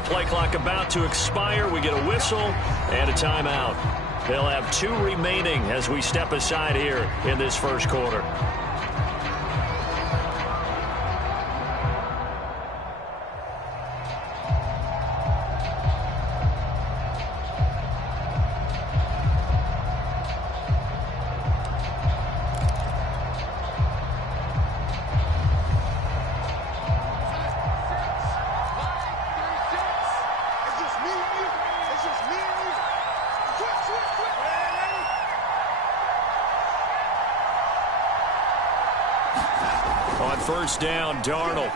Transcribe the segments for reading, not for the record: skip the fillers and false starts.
the play clock about to expire. We get a whistle and a timeout. They'll have 2 remaining as we step aside here in this first quarter. On first down, Darnold.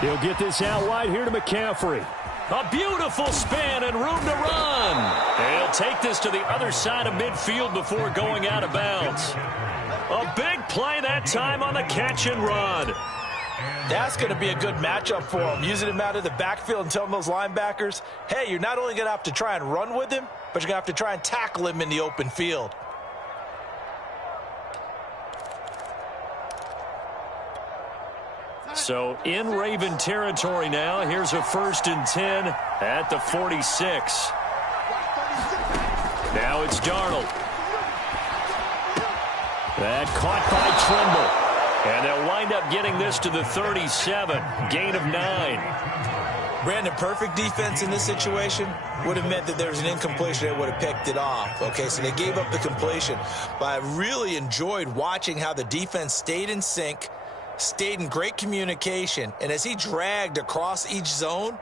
He'll get this out wide here to McCaffrey. A beautiful spin and room to run. He'll take this to the other side of midfield before going out of bounds. A big play that time on the catch and run. That's going to be a good matchup for him. Using him out of the backfield and telling those linebackers, hey, you're not only going to have to try and run with him, but you're going to have to try and tackle him in the open field. So in Raven territory now. Here's a 1st and 10 at the 46. Now it's Darnold. That caught by Trimble. And they'll wind up getting this to the 37. Gain of 9. Brandon, perfect defense in this situation would have meant that there was an incompletion. They would have picked it off. Okay, so they gave up the completion. But I really enjoyed watching how the defense stayed in sync, stayed in great communication, and as he dragged across each zone,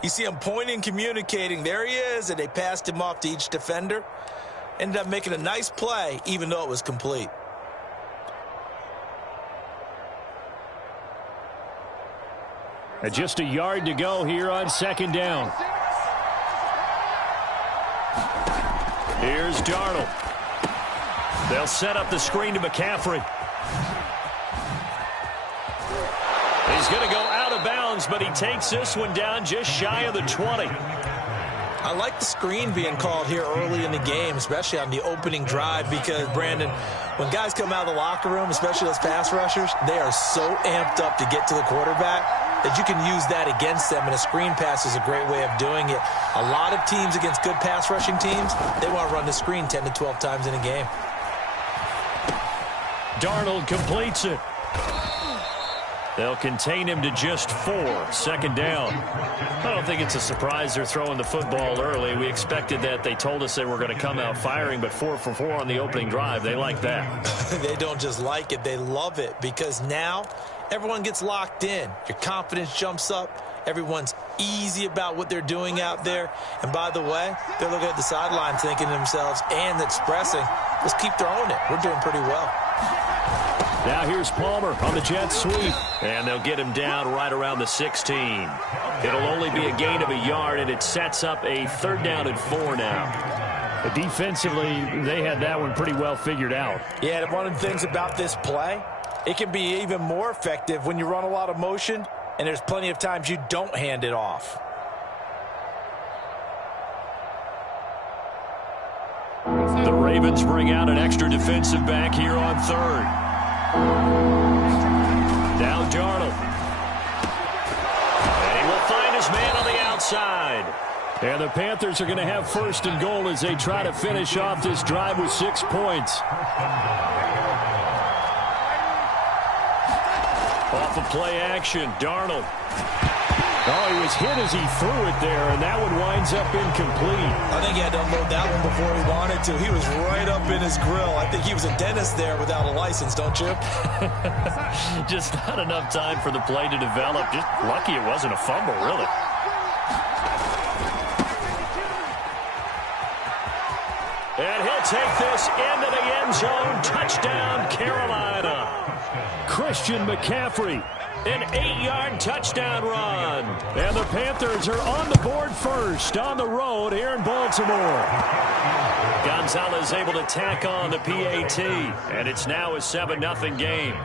you see him pointing, communicating. There he is, and they passed him off to each defender. Ended up making a nice play, even though it was complete. And just a yard to go here on 2nd down. Here's Darnold. They'll set up the screen to McCaffrey. He's going to go out of bounds, but he takes this one down just shy of the 20. I like the screen being called here early in the game, especially on the opening drive, because, Brandon, when guys come out of the locker room, especially those pass rushers, they are so amped up to get to the quarterback that you can use that against them, and a screen pass is a great way of doing it. A lot of teams against good pass rushing teams, they want to run the screen 10 to 12 times in a game. Darnold completes it. They'll contain him to just 4. 2nd down. I don't think it's a surprise they're throwing the football early. We expected that. They told us they were going to come out firing, but 4 for 4 on the opening drive. They like that. They don't just like it. They love it, because now everyone gets locked in. Your confidence jumps up. Everyone's easy about what they're doing out there. And by the way, they're looking at the sideline thinking to themselves and expressing, let's keep throwing it. We're doing pretty well. Now here's Palmer on the jet sweep. And they'll get him down right around the 16. It'll only be a gain of a yard, and it sets up a 3rd down and 4 now. Defensively, they had that one pretty well figured out. Yeah, and one of the things about this play, it can be even more effective when you run a lot of motion, and there's plenty of times you don't hand it off. The Ravens bring out an extra defensive back here on 3rd. Now Darnold. And he will find his man on the outside. And the Panthers are going to have 1st and goal as they try to finish off this drive with 6 points. Off of play action, Darnold. Oh, he was hit as he threw it there, and that one winds up incomplete. I think he had to unload that one before he wanted to. He was right up in his grill. I think he was a dentist there without a license, don't you? Just not enough time for the play to develop. Just lucky it wasn't a fumble, really. And he'll take this into the end zone. Touchdown, Carolina. Christian McCaffrey. An 8-yard touchdown run. And the Panthers are on the board first on the road here in Baltimore. Gonzalez able to tack on the PAT. And it's now a 7-0 game.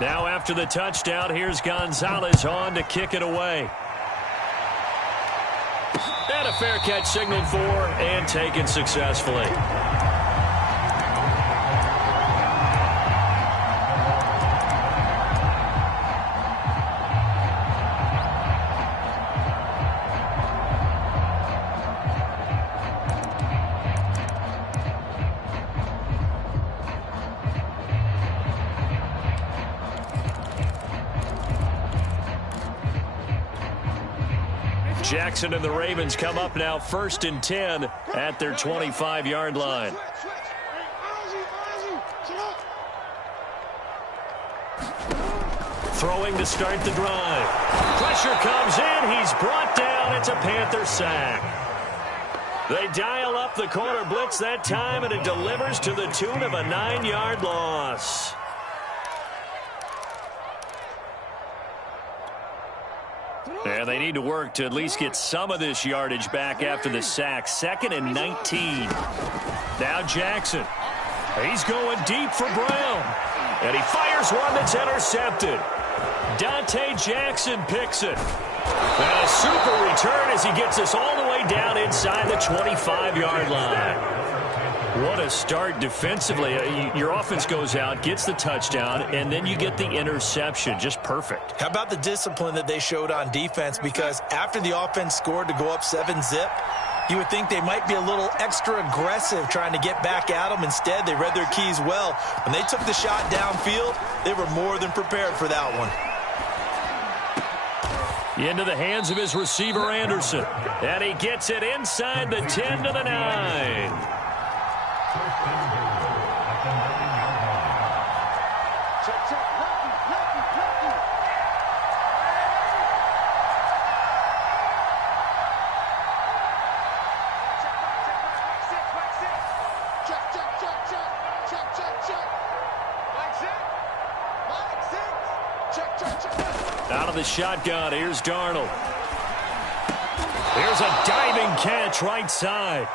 Now after the touchdown, here's Gonzalez on to kick it away. And a fair catch signaled for and taken successfully. Jackson and the Ravens come up now 1st and 10 at their 25-yard line. Throwing to start the drive. Pressure comes in. He's brought down. It's a Panther sack. They dial up the corner blitz that time, and it delivers to the tune of a 9-yard loss. And they need to work to at least get some of this yardage back after the sack. 2nd and 19. Now Jackson. He's going deep for Brown. And he fires one that's intercepted. Dante Jackson picks it. And a super return as he gets us all the way down inside the 25-yard line. What a start defensively. Your offense goes out, gets the touchdown, and then you get the interception. Just perfect. How about the discipline that they showed on defense? Because after the offense scored to go up 7-zip, you would think they might be a little extra aggressive trying to get back at them. Instead, they read their keys well. When they took the shot downfield, they were more than prepared for that one. Into the hands of his receiver, Anderson. And he gets it inside the 10 to the 9. Out of the shotgun, here's Darnold. Here's a diving catch right side.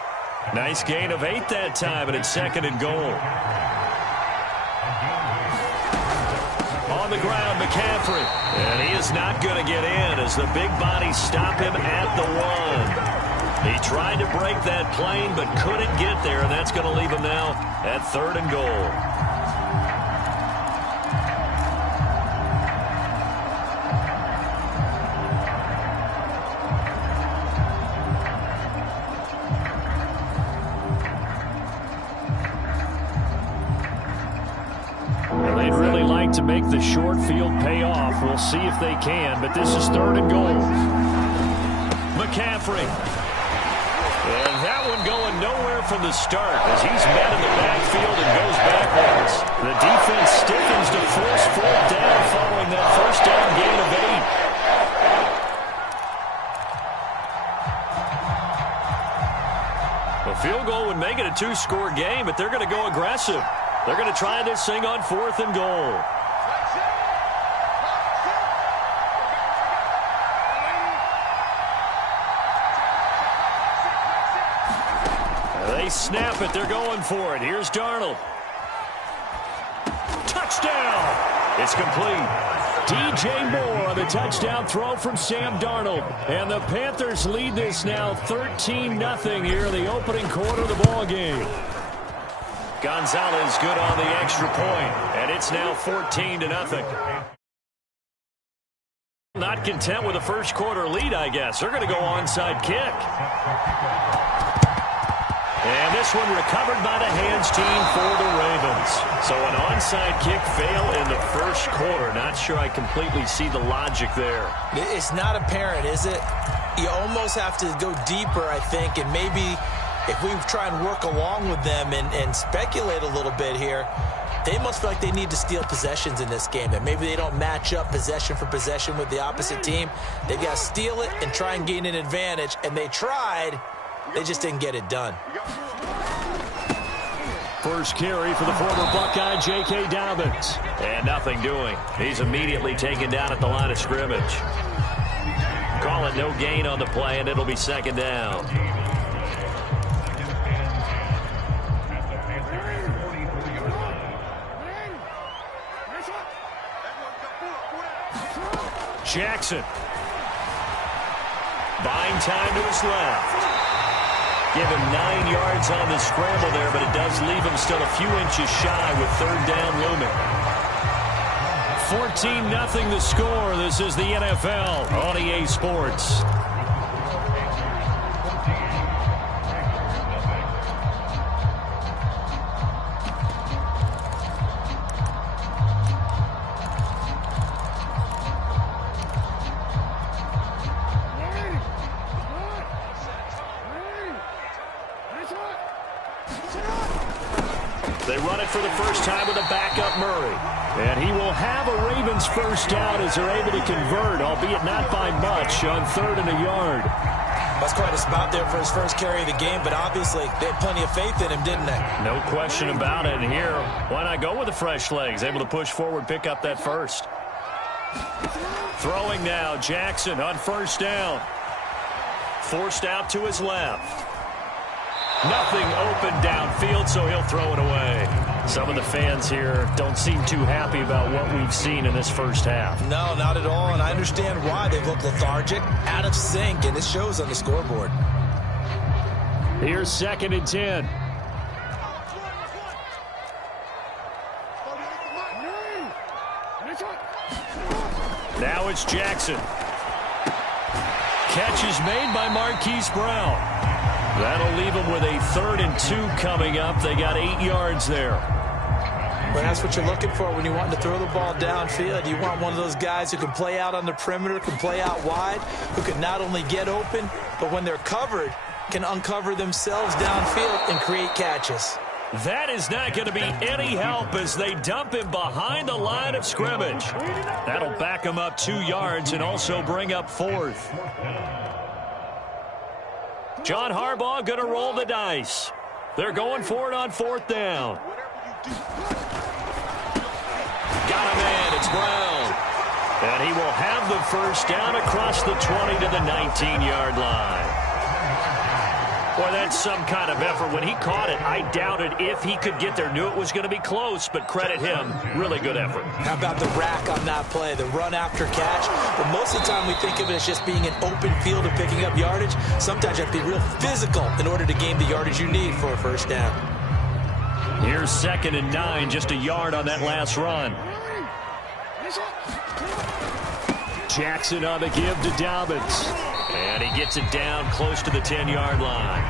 Nice gain of 8 that time, and it's 2nd and goal. On the ground, McCaffrey. And he is not going to get in as the big bodies stop him at the 1. He tried to break that plane but couldn't get there, and that's going to leave him now at 3rd and goal. To make the short field pay off. We'll see if they can, but this is 3rd and goal. McCaffrey. And that one going nowhere from the start as he's met in the backfield and goes backwards. The defense stiffens to force 4th down following that 1st down gain of 8. A field goal would make it a 2-score game, but they're going to go aggressive. They're going to try this thing on 4th and goal. They snap it. They're going for it. Here's Darnold. Touchdown. It's complete. DJ Moore on the touchdown throw from Sam Darnold. And the Panthers lead this now 13-0 here in the opening quarter of the ball game. Gonzalez good on the extra point, and it's now 14-0. Not content with a first quarter lead, I guess. They're going to go onside kick. And this one recovered by the hands team for the Ravens. So an onside kick fail in the first quarter. Not sure I completely see the logic there. It's not apparent, is it? You almost have to go deeper, I think, and maybe if we try and work along with them and speculate a little bit here, they must feel like they need to steal possessions in this game. And maybe they don't match up possession for possession with the opposite team. They've got to steal it and try and gain an advantage. And they tried. They just didn't get it done. First carry for the former Buckeye, J.K. Dobbins. And nothing doing. He's immediately taken down at the line of scrimmage. Call it no gain on the play, and it'll be 2nd down. Jackson. Buying time to his left. Give him 9 yards on the scramble there, but it does leave him still a few inches shy with third down looming. 14-0 the score. This is the NFL on EA Sports. They run it for the first time with a backup Murray. And he will have a Ravens first down as they're able to convert, albeit not by much, on 3rd and a yard. That's quite a spot there for his first carry of the game, but obviously they had plenty of faith in him, didn't they? No question about it. And here, why not go with the fresh legs? Able to push forward, pick up that first. Throwing now, Jackson on first down. Forced out to his left. Nothing open downfield, so he'll throw it away. Some of the fans here don't seem too happy about what we've seen in this first half. No, not at all, and I understand why. They've looked lethargic, out of sync, and it shows on the scoreboard. Here's 2nd and 10. Now it's Jackson. Catch is made by Marquise Brown. That'll leave them with a 3rd and 2 coming up. They got 8 yards there. Well, that's what you're looking for when you want to throw the ball downfield. You want one of those guys who can play out on the perimeter, can play out wide, who can not only get open, but when they're covered, can uncover themselves downfield and create catches. That is not going to be any help as they dump him behind the line of scrimmage. That'll back him up 2 yards and also bring up 4th. John Harbaugh going to roll the dice. They're going for it on 4th down. Got him in. It's Brown. And he will have the first down across the 20 to the 19-yard line. Boy, that's some kind of effort. When he caught it, I doubted if he could get there. Knew it was going to be close, but credit him. Really good effort. How about the rack on that play, the run after catch? But most of the time we think of it as just being an open field and picking up yardage. Sometimes you have to be real physical in order to gain the yardage you need for a first down. Here's 2nd and 9, just a yard on that last run. Jackson on the give to Dobbins. And he gets it down close to the 10-yard line.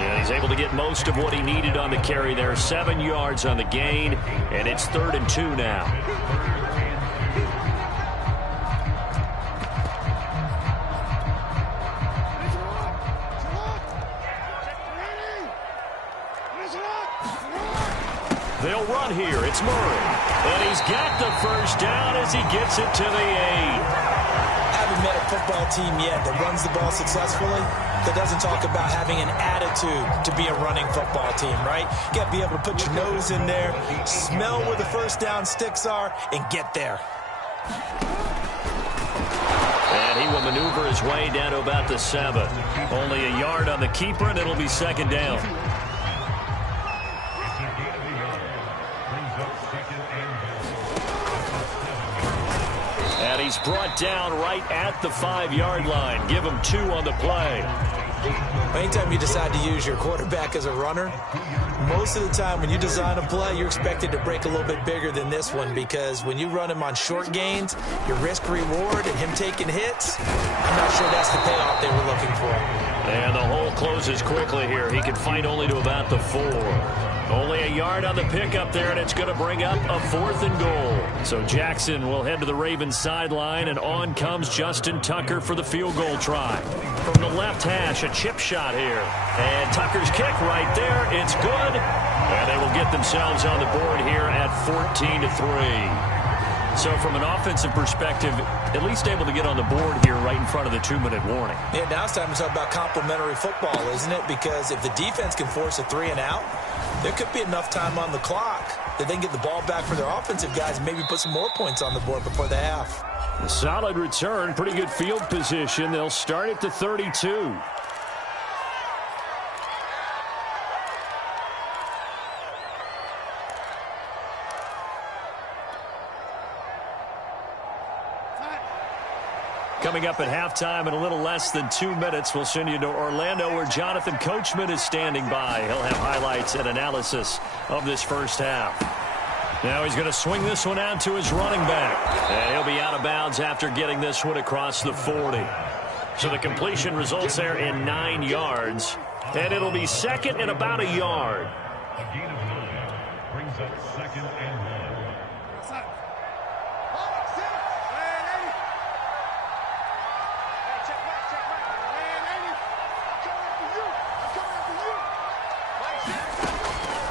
Yeah, he's able to get most of what he needed on the carry there. 7 yards on the gain, and it's 3rd and 2 now. They'll run here. It's Murray. And he's got the first down as he gets it to the 8. Haven't met a football team yet that runs the ball successfully that doesn't talk about having an attitude to be a running football team, right? You got to be able to put your nose in there, smell where the first down sticks are, and get there. And he will maneuver his way down to about the 7. Only a yard on the keeper, and it'll be 2nd down. And he's brought down right at the 5-yard line. Give him 2 on the play. Anytime you decide to use your quarterback as a runner, most of the time when you design a play, you're expected to break a little bit bigger than this one, because when you run him on short gains, your risk-reward and him taking hits, I'm not sure that's the payoff they were looking for. And the hole closes quickly here. He can fight only to about the 4. Only a yard on the pickup there, and it's going to bring up a 4th and goal. So Jackson will head to the Ravens sideline, and on comes Justin Tucker for the field goal try. From the left hash, a chip shot here. And Tucker's kick right there. It's good. And they will get themselves on the board here at 14-3. So from an offensive perspective, at least able to get on the board here right in front of the 2-minute warning. Yeah, now it's time to talk about complementary football, isn't it? Because if the defense can force a 3-and-out, there could be enough time on the clock that they can get the ball back for their offensive guys and maybe put some more points on the board before the half. A solid return, pretty good field position. They'll start at the 32. Coming up at halftime in a little less than 2 minutes, we'll send you to Orlando where Jonathan Coachman is standing by. He'll have highlights and analysis of this first half. Now he's going to swing this one out to his running back. And he'll be out of bounds after getting this one across the 40. So the completion results there in 9 yards. And it'll be second and about a yard. A gain of 9 brings up second and 1.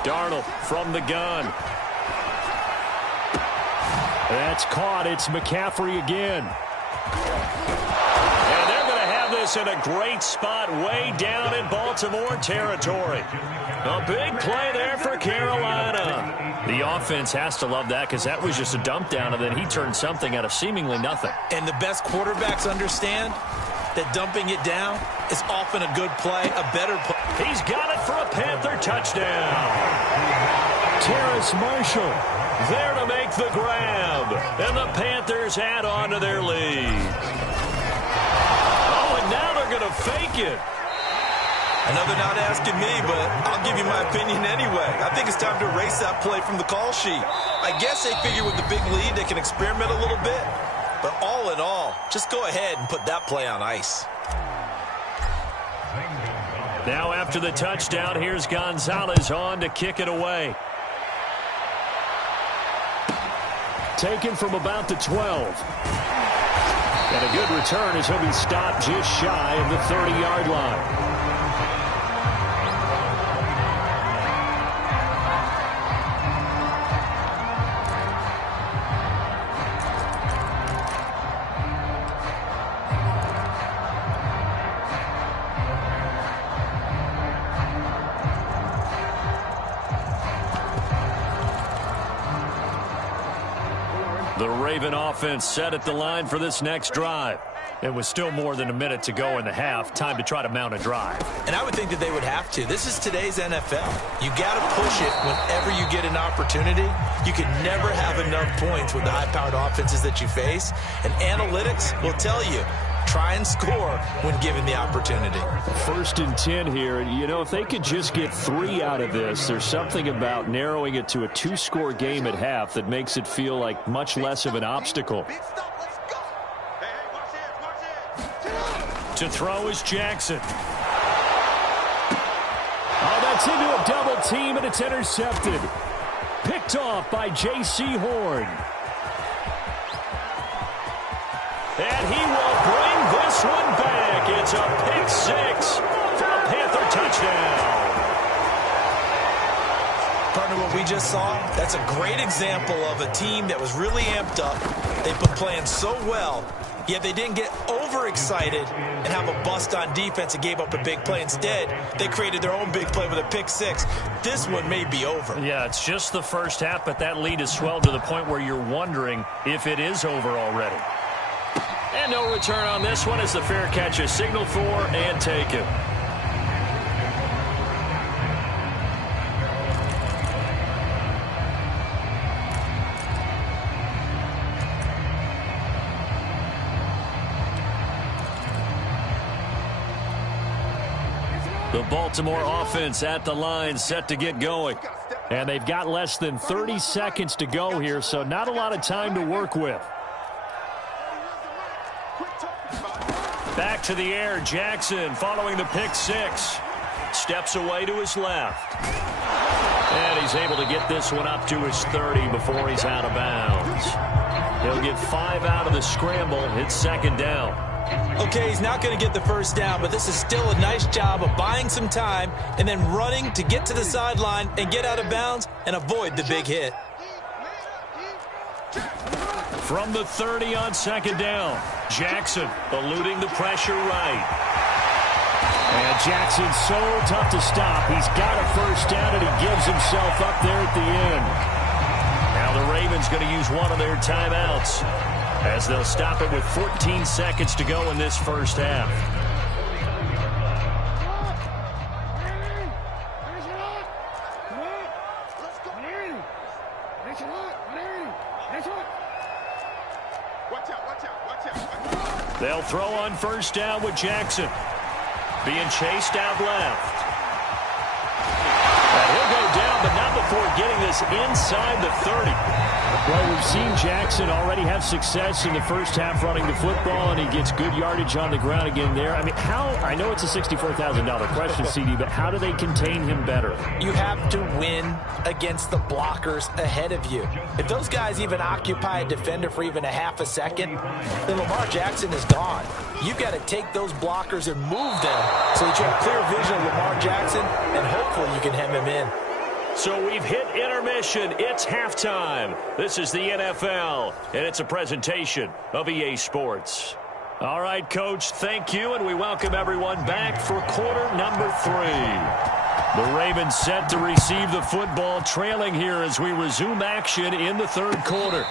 Darnold from the gun. That's caught. It's McCaffrey again. And they're going to have this in a great spot way down in Baltimore territory. A big play there for Carolina. The offense has to love that because that was just a dump down, and then he turned something out of seemingly nothing. And the best quarterbacks understand that dumping it down is often a good play, a better play. He's got it for a Panther touchdown. Terrace Marshall there to make the grab. And the Panthers add on to their lead. Oh, and now they're going to fake it. I know they're not asking me, but I'll give you my opinion anyway. I think it's time to erase that play from the call sheet. I guess they figure with the big lead they can experiment a little bit. But all in all, just go ahead and put that play on ice. Now after the touchdown, here's Gonzalez on to kick it away. Taken from about the 12. And a good return as he'll be stopped just shy of the 30-yard line. The Raven offense set at the line for this next drive. It was still more than a minute to go in the half. Time to try to mount a drive. And I would think that they would have to. This is today's NFL. You got to push it whenever you get an opportunity. You can never have enough points with the high-powered offenses that you face. And analytics will tell you, try and score when given the opportunity. 1st and 10 here. You know, if they could just get 3 out of this, there's something about narrowing it to a 2-score game at half that makes it feel like much less of an obstacle. To throw is Jackson. Oh, that's into a double team, and it's intercepted. Picked off by J.C. Horn. And he will bring this one back. It's a pick 6 for a Panther touchdown. Partner, what we just saw, that's a great example of a team that was really amped up. They've been playing so well, yet they didn't get overexcited and have a bust on defense and gave up a big play. Instead, they created their own big play with a pick 6. This one may be over. Yeah, it's just the first half, but that lead has swelled to the point where you're wondering if it is over already. And no return on this one as the fair catch is signaled for and taken. The Baltimore offense at the line set to get going. And they've got less than 30 seconds to go here, so not a lot of time to work with. Back to the air, Jackson following the pick 6. Steps away to his left. And he's able to get this one up to his 30 before he's out of bounds. He'll get 5 out of the scramble. It's 2nd down. Okay, he's not going to get the first down, but this is still a nice job of buying some time and then running to get to the sideline and get out of bounds and avoid the big hit. From the 30 on 2nd down, Jackson eluding the pressure right. And Jackson's so tough to stop. He's got a first down, and he gives himself up there at the end. Now the Ravens going to use one of their timeouts as they'll stop it with 14 seconds to go in this first half. Watch out, watch out, watch out. They'll throw on first down with Jackson. Being chased out left. And he'll go down, but not before getting this inside the 30. Well, we've seen Jackson already have success in the first half running the football, and he gets good yardage on the ground again there. I mean, I know it's a $64,000 question, CD, but how do they contain him better? You have to win against the blockers ahead of you. If those guys even occupy a defender for even a half a second, then Lamar Jackson is gone. You've got to take those blockers and move them so that you have clear vision of Lamar Jackson, and hopefully you can hem him in. So we've hit intermission. It's halftime. This is the NFL, and it's a presentation of EA Sports. All right, Coach, thank you, and we welcome everyone back for quarter number 3. The Ravens set to receive the football, trailing here as we resume action in the third quarter.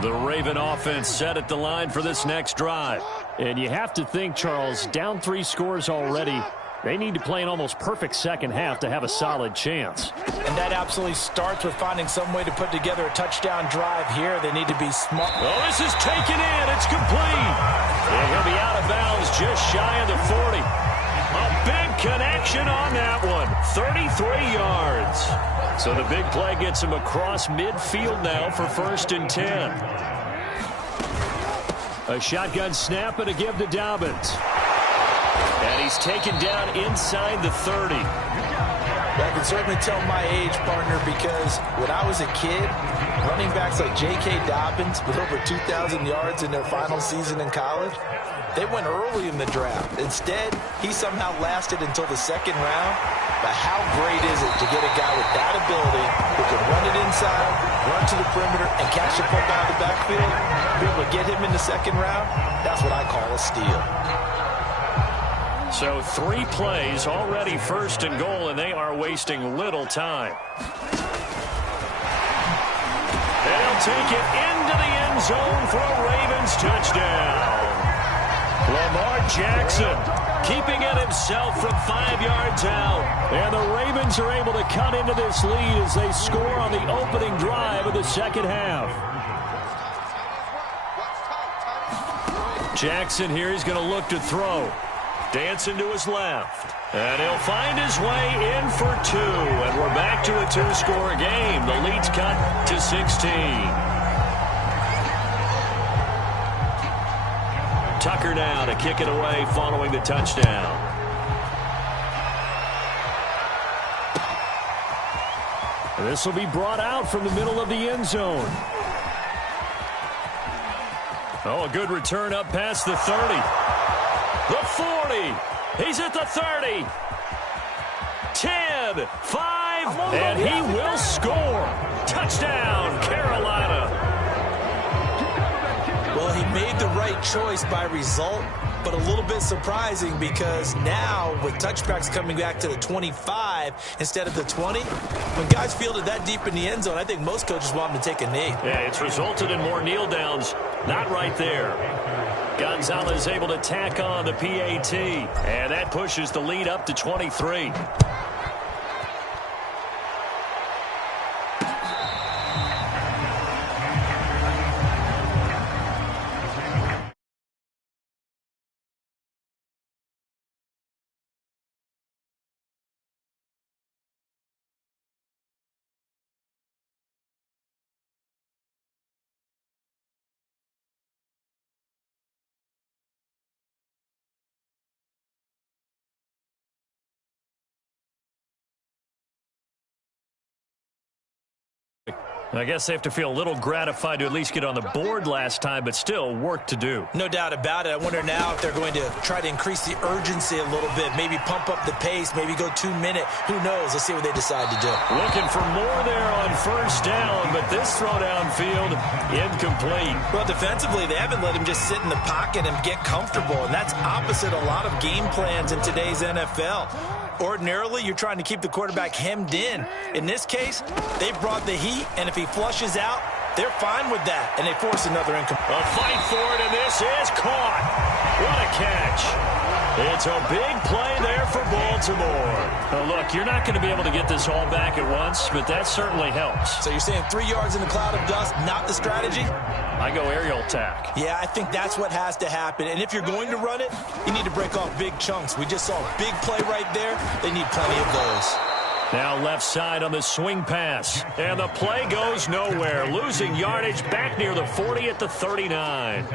The Raven offense set at the line for this next drive. And you have to think, Charles, down 3 scores already. They need to play an almost perfect second half to have a solid chance. And that absolutely starts with finding some way to put together a touchdown drive here. They need to be smart. Oh, this is taken in. It's complete. And he'll be out of bounds just shy of the 40. A big connection on that one. 33 yards. So the big play gets him across midfield now for 1st and 10. A shotgun snap and a give to Dobbins. And he's taken down inside the 30. I can certainly tell my age, partner, because when I was a kid, running backs like J.K. Dobbins with over 2,000 yards in their final season in college, they went early in the draft. Instead, he somehow lasted until the 2nd round. But how great is it to get a guy with that ability who can run it inside, run to the perimeter, and catch the football in the backfield? Be able to get him in the 2nd round? That's what I call a steal. So 3 plays, already 1st and goal, and they are wasting little time. They'll take it into the end zone for a Ravens touchdown. Lamar Jackson keeping it himself from 5 yards out. And the Ravens are able to cut into this lead as they score on the opening drive of the second half. Jackson here is going to look to throw. Dancing to his left. And he'll find his way in for 2. And we're back to a 2-score game. The lead's cut to 16. Tucker now to kick it away following the touchdown. This will be brought out from the middle of the end zone. Oh, a good return up past the 30. The 40. He's at the 30. 10, 5, and he will score. Touchdown, Carolina. Well, he made the right choice by result, but a little bit surprising because now with touchbacks coming back to the 25 instead of the 20, when guys fielded that deep in the end zone, I think most coaches want them to take a knee. Yeah, it's resulted in more kneel downs. Not right there. Gonzalez able to tack on the PAT, and that pushes the lead up to 23. I guess they have to feel a little gratified to at least get on the board last time, but still work to do. No doubt about it. I wonder now if they're going to try to increase the urgency a little bit, maybe pump up the pace, maybe go 2-minute. Who knows? Let's see what they decide to do. Looking for more there on first down, but this throw downfield incomplete. Well, defensively, they haven't let him just sit in the pocket and get comfortable, and that's opposite a lot of game plans in today's NFL. Ordinarily, you're trying to keep the quarterback hemmed in. In this case, they brought the heat, and if he flushes out, they're fine with that, and they force another incomplete. A fight for it, and this is caught. What a catch. It's a big play there for Baltimore. Oh, look, you're not going to be able to get this all back at once, but that certainly helps. So you're saying 3 yards in a cloud of dust, not the strategy? I go aerial attack. Yeah, I think that's what has to happen. And if you're going to run it, you need to break off big chunks. We just saw a big play right there. They need plenty of those. Now left side on the swing pass. And the play goes nowhere. Losing yardage back near the 40 at the 39.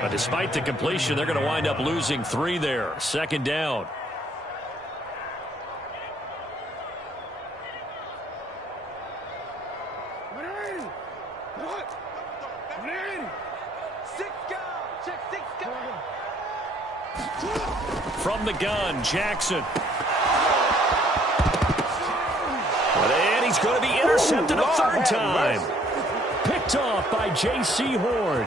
But despite the completion, they're going to wind up losing 3 there. Second down. From the gun, Jackson. And he's going to be intercepted a third time. Picked off by J.C. Horn.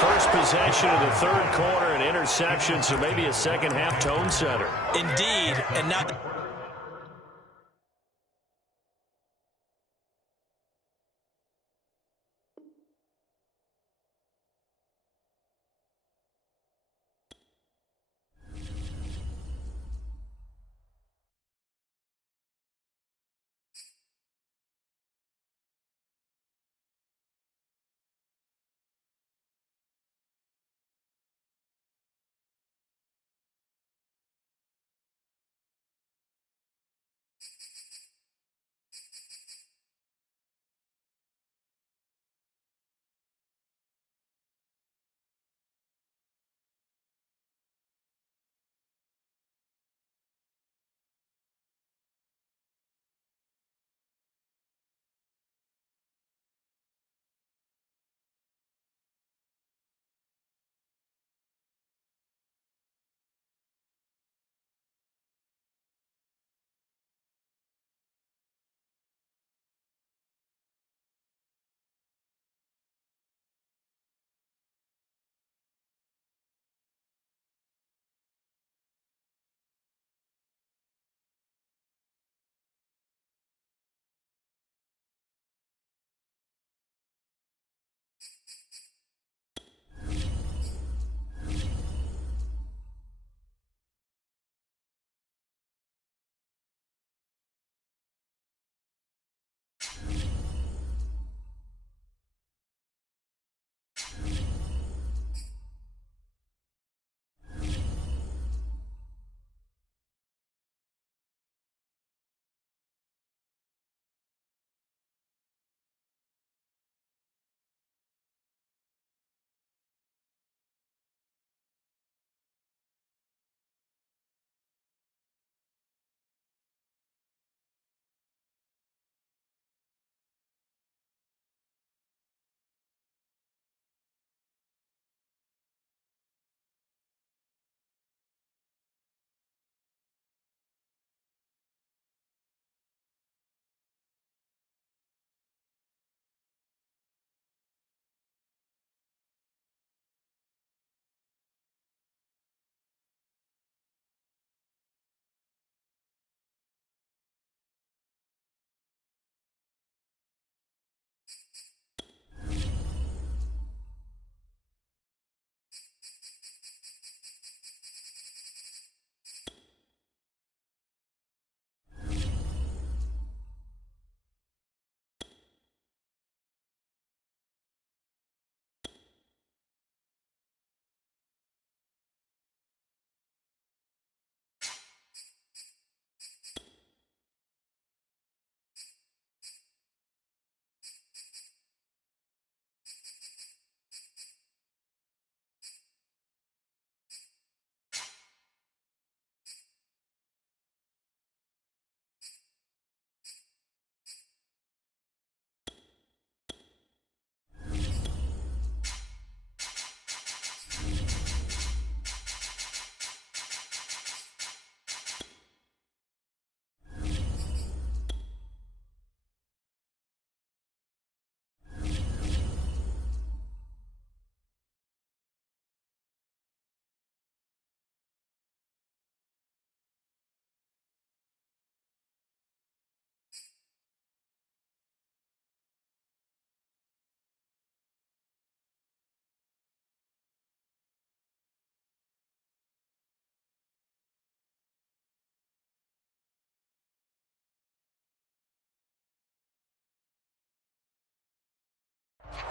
First possession of the third quarter, an interception, so maybe a second half tone setter. Indeed, and now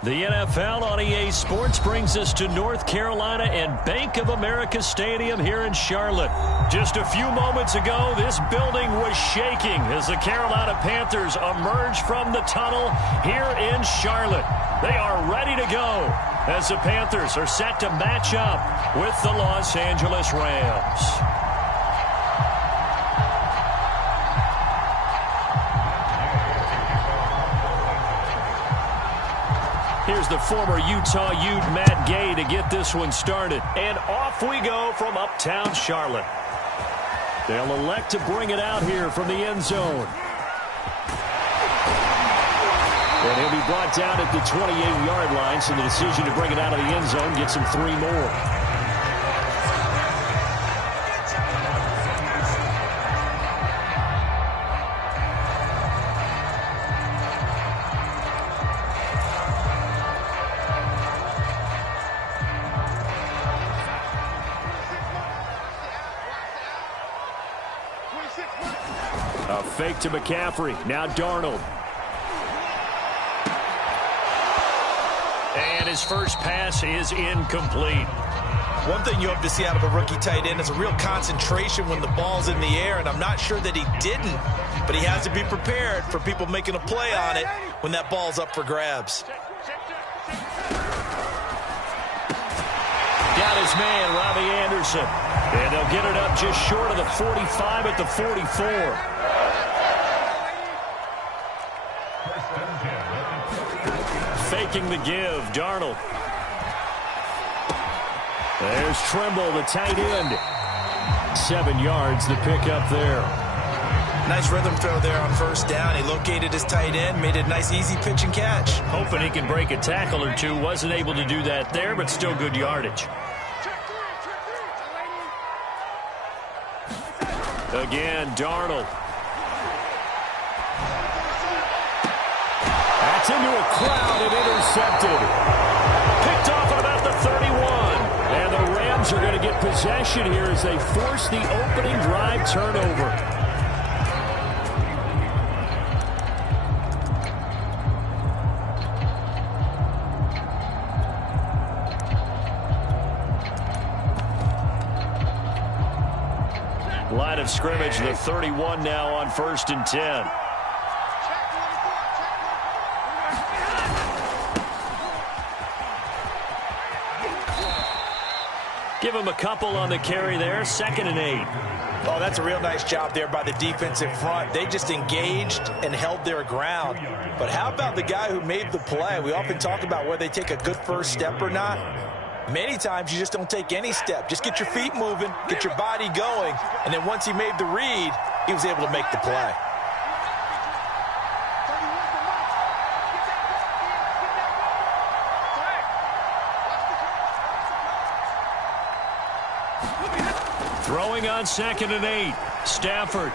The NFL on EA Sports brings us to North Carolina and Bank of America Stadium here in Charlotte. Just a few moments ago, this building was shaking as the Carolina Panthers emerged from the tunnel here in Charlotte. They are ready to go as the Panthers are set to match up with the Los Angeles Rams. Here's the former Utah Ute Matt Gay to get this one started. And off we go from uptown Charlotte. They'll elect to bring it out here from the end zone. And he'll be brought down at the 28-yard line, so the decision to bring it out of the end zone gets him 3 more. A fake to McCaffrey. Now Darnold. And his first pass is incomplete. One thing you hope to see out of a rookie tight end is a real concentration when the ball's in the air, and I'm not sure that he didn't, but he has to be prepared for people making a play on it when that ball's up for grabs. Got his man, Robbie Anderson. And they'll get it up just short of the 45 at the 44. Faking the give, Darnold. There's Trimble, the tight end. 7 yards, the pickup there. Nice rhythm throw there on first down. He located his tight end, made it a nice easy pitch and catch. Hoping he can break a tackle or two. Wasn't able to do that there, but still good yardage. Again, Darnold. That's into a crowd and intercepted. Picked off at about the 31. And the Rams are going to get possession here as they force the opening drive turnover. Line of scrimmage, the 31 now on 1st and 10. Give him a couple on the carry there. 2nd and 8. Oh, that's a real nice job there by the defensive front. They just engaged and held their ground. But how about the guy who made the play? We often talk about whether they take a good first step or not. Many times you just don't take any step. Just get your feet moving, get your body going, and then once he made the read, he was able to make the play. Throwing on 2nd and 8. Stafford.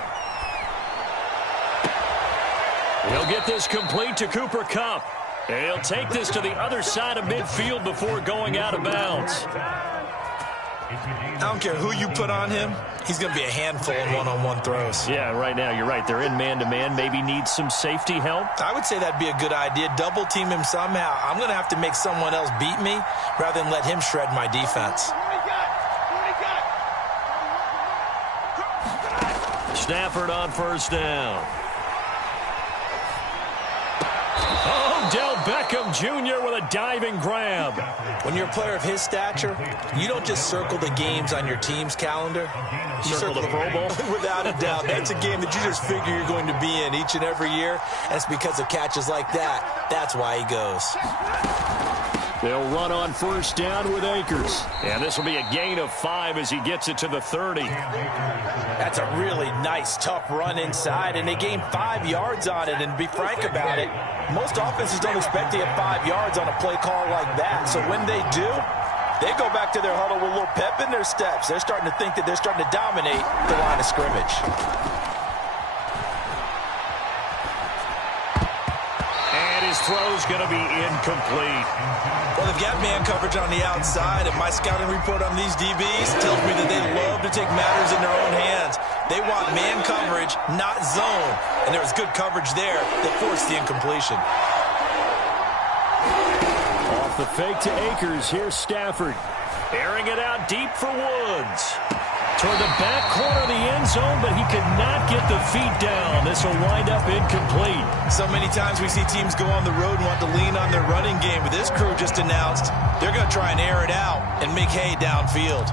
He'll get this complete to Cooper Kupp. He'll take this to the other side of midfield before going out of bounds. I don't care who you put on him. He's going to be a handful in one-on-one throws. Yeah, right now you're right. They're in man-to-man. Maybe needs some safety help. I would say that'd be a good idea. Double team him somehow. I'm going to have to make someone else beat me rather than let him shred my defense. Stafford on 1st down. Odell Beckham Jr. with a diving grab. When you're a player of his stature, you don't just circle the games on your team's calendar. You circle the Pro Bowl? Without a doubt. That's a game that you just figure you're going to be in each and every year. And it's because of catches like that. That's why he goes. They'll run on 1st down with Akers. And this will be a gain of 5 as he gets it to the 30. That's a really nice, tough run inside, and they gain 5 yards on it. And to be frank about it, most offenses don't expect to get 5 yards on a play call like that. So when they do, they go back to their huddle with a little pep in their steps. They're starting to think that they're starting to dominate the line of scrimmage. His throw's going to be incomplete. Well, they've got man coverage on the outside, and my scouting report on these DBs tells me that they love to take matters in their own hands. They want man coverage, not zone. And there was good coverage there that forced the incompletion. Off the fake to Akers. Here's Stafford. Airing it out deep for Woods. Toward the back corner of the end zone, but he could not get the feet down. This will wind up incomplete. So many times we see teams go on the road and want to lean on their running game, but this crew just announced they're going to try and air it out and make hay downfield.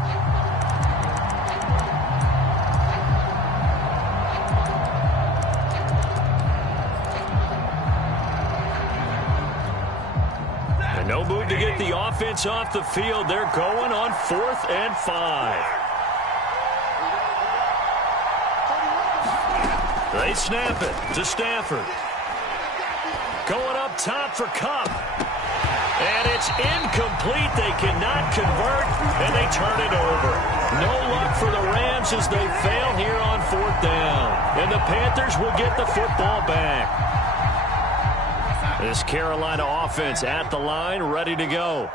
No move to get the offense off the field. They're going on 4th and 5. They snap it to Stafford. Going up top for Kupp. And it's incomplete. They cannot convert, and they turn it over. No luck for the Rams as they fail here on 4th down. And the Panthers will get the football back. This Carolina offense at the line, ready to go.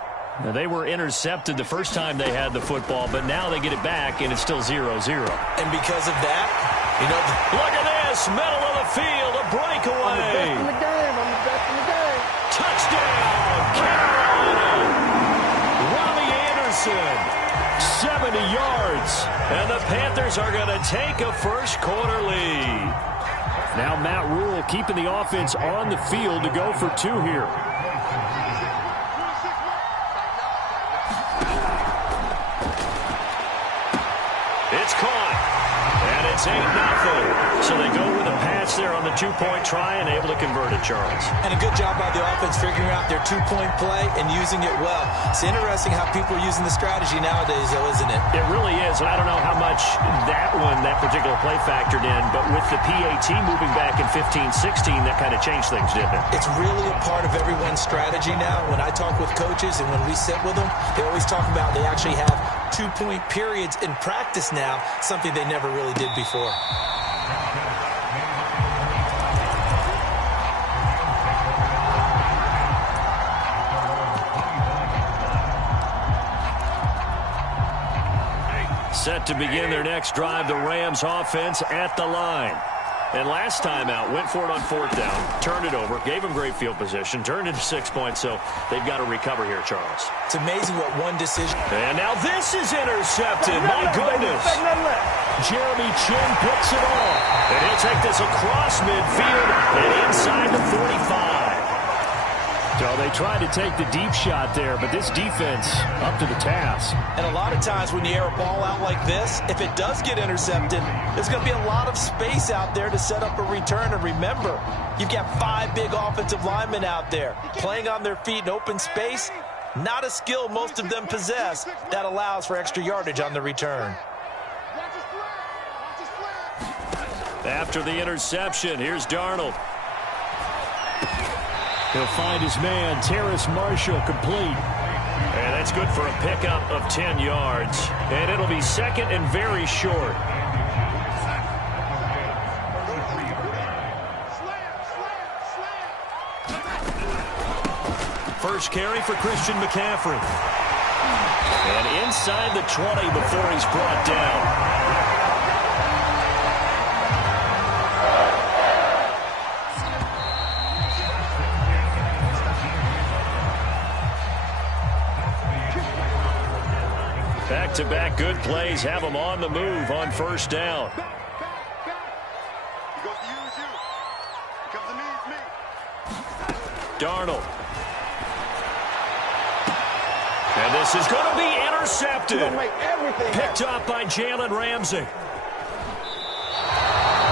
Now, they were intercepted the first time they had the football, but now they get it back, and it's still 0-0. And because of that, you know, look at this, middle of the field, a breakaway. I'm the best in the game. Touchdown, Carolina. Robbie Anderson, 70 yards, and the Panthers are going to take a first quarter lead. Now Matt Rule keeping the offense on the field to go for 2 here. It's caught. And it's 8-0. So they go with a pass there on the 2-point try and able to convert it, Charles. And a good job by the offense figuring out their 2-point play and using it well. It's interesting how people are using the strategy nowadays, though, isn't it? It really is. And I don't know how much that particular play factored in, but with the PAT moving back in 15-16, that kind of changed things, didn't it? It's really a part of everyone's strategy now. When I talk with coaches and when we sit with them, they always talk about they actually have 2-point periods in practice now, something they never really did before. Set to begin their next drive, the Rams offense at the line. And last time out, went for it on 4th down, turned it over, gave them great field position, turned into 6 points, so they've got to recover here, Charles. It's amazing what one decision. And now this is intercepted. My goodness. Jeremy Chin picks it off. And he'll take this across midfield and inside the 45. So they tried to take the deep shot there, but this defense up to the task. And a lot of times when you air a ball out like this, if it does get intercepted, there's going to be a lot of space out there to set up a return. And remember, you've got 5 big offensive linemen out there playing on their feet in open space. Not a skill most of them possess that allows for extra yardage on the return. After the interception, here's Darnold. He'll find his man, Terrace Marshall, complete. And that's good for a pickup of 10 yards. And it'll be 2nd and very short. First carry for Christian McCaffrey. And inside the 20 before he's brought down. Back-to-back good plays have them on the move on 1st down. Darnold. And this is going to be intercepted. Picked up by Jalen Ramsey.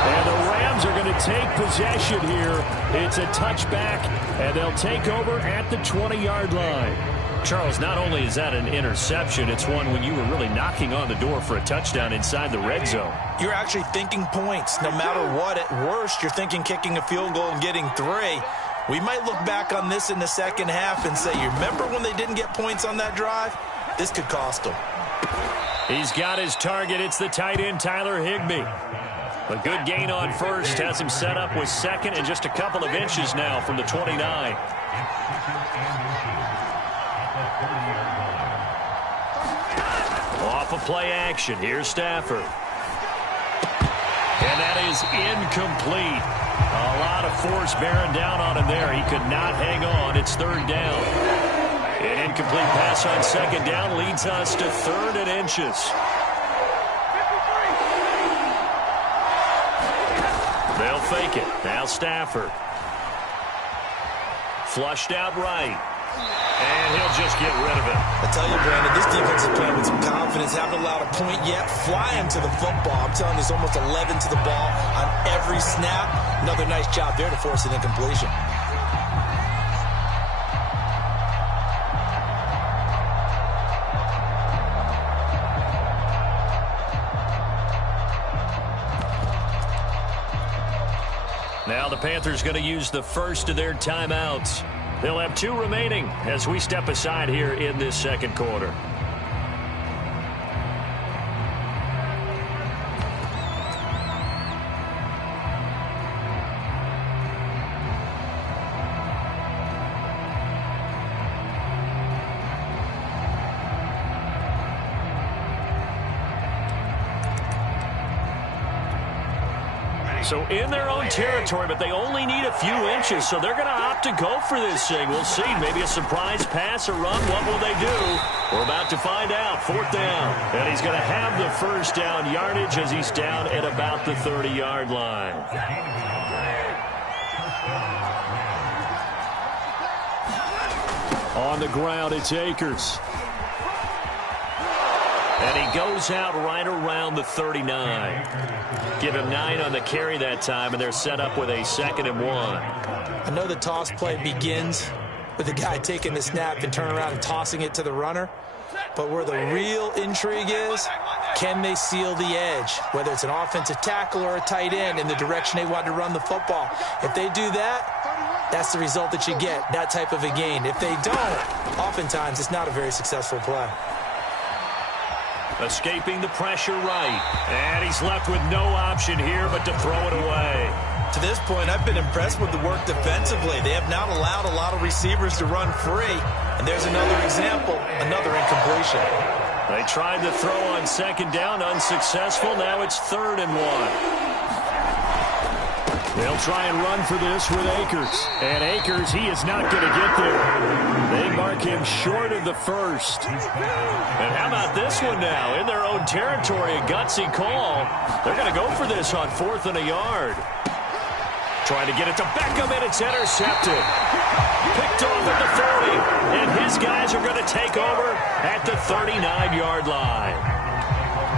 And the Rams are going to take possession here. It's a touchback, and they'll take over at the 20-yard line. Charles, not only is that an interception, it's one when you were really knocking on the door for a touchdown inside the red zone. You're actually thinking points. No matter what, at worst, you're thinking kicking a field goal and getting 3. We might look back on this in the second half and say, you remember when they didn't get points on that drive? This could cost them. He's got his target. It's the tight end, Tyler Higbee. A good gain on 1st. Has him set up with 2nd and just a couple of inches now from the 29. Off of play action. Here's Stafford. And that is incomplete. A lot of force bearing down on him there. He could not hang on. It's 3rd down. incomplete pass on second down leads us to 3rd and inches. They'll fake it. Now Stafford. Flushed out right. And he'll just get rid of it. I tell you, Brandon, this defense is playing with some confidence. Haven't allowed a point yet. Flying to the football. I'm telling you, it's almost 11 to the ball on every snap. Another nice job there to force an incompletion. Now the Panthers going to use the first of their timeouts. They'll have 2 remaining as we step aside here in this second quarter. So in their own territory, but they only need a few inches, so they're going to opt to go for this thing. We'll see. Maybe a surprise pass or run. What will they do? We're about to find out. 4th down. And he's going to have the first down yardage as he's down at about the 30-yard line. On the ground, it's Akers. And he goes out right around the 39. Give him 9 on the carry that time, and they're set up with a 2nd and 1. I know the toss play begins with the guy taking the snap and turning around and tossing it to the runner. But where the real intrigue is, can they seal the edge? Whether it's an offensive tackle or a tight end in the direction they want to run the football. If they do that, that's the result that you get, that type of a gain. If they don't, oftentimes it's not a very successful play. Escaping the pressure right. And he's left with no option here but to throw it away. To this point, I've been impressed with the work defensively. They have not allowed a lot of receivers to run free. And there's another example, another incompletion. They tried to throw on 2nd down, unsuccessful. Now it's 3rd and 1. They'll try and run for this with Akers. And Akers, he is not going to get there. They mark him short of the first. And how about this one now? In their own territory, a gutsy call. They're going to go for this on 4th and a yard. Trying to get it to Beckham, and it's intercepted. Picked off at the 40. And his guys are going to take over at the 39-yard line.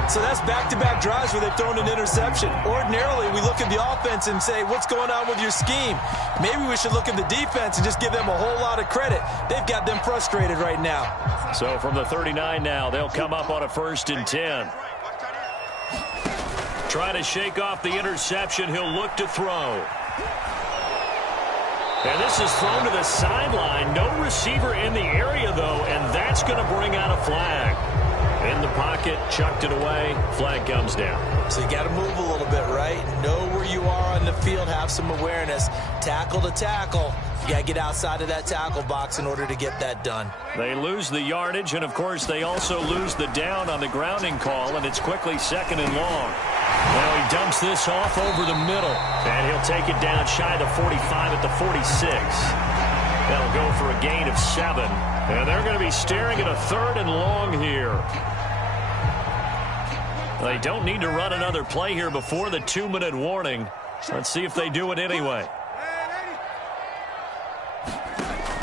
So that's back-to-back drives where they've thrown an interception. Ordinarily, we look at the offense and say, what's going on with your scheme? Maybe we should look at the defense and just give them a whole lot of credit. They've got them frustrated right now. So from the 39 now, they'll come up on a 1st and 10. Trying to shake off the interception. He'll look to throw. And this is thrown to the sideline. No receiver in the area, though, and that's going to bring out a flag. In the pocket, chucked it away, flag comes down. So you got to move a little bit, right? Know where you are on the field, have some awareness. Tackle to tackle. You got to get outside of that tackle box in order to get that done. They lose the yardage, and, of course, they also lose the down on the grounding call, and it's quickly 2nd and long. Now he dumps this off over the middle, and he'll take it down shy of the 45 at the 46. That'll go for a gain of 7, and they're going to be staring at a 3rd and long here. They don't need to run another play here before the 2-minute warning. Let's see if they do it anyway.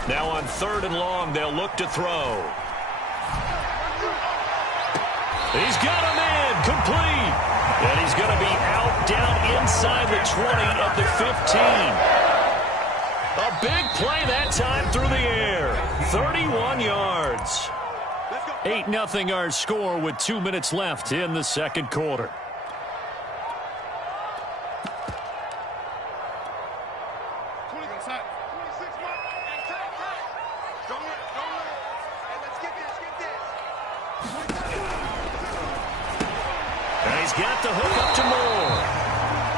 Now on 3rd and long, they'll look to throw. He's got him in, complete. And he's going to be out down inside the 20 at the 15. A big play that time through the air. 31 yards. 8-0 our score with 2 minutes left in the second quarter. And he's got the hook up to Moore.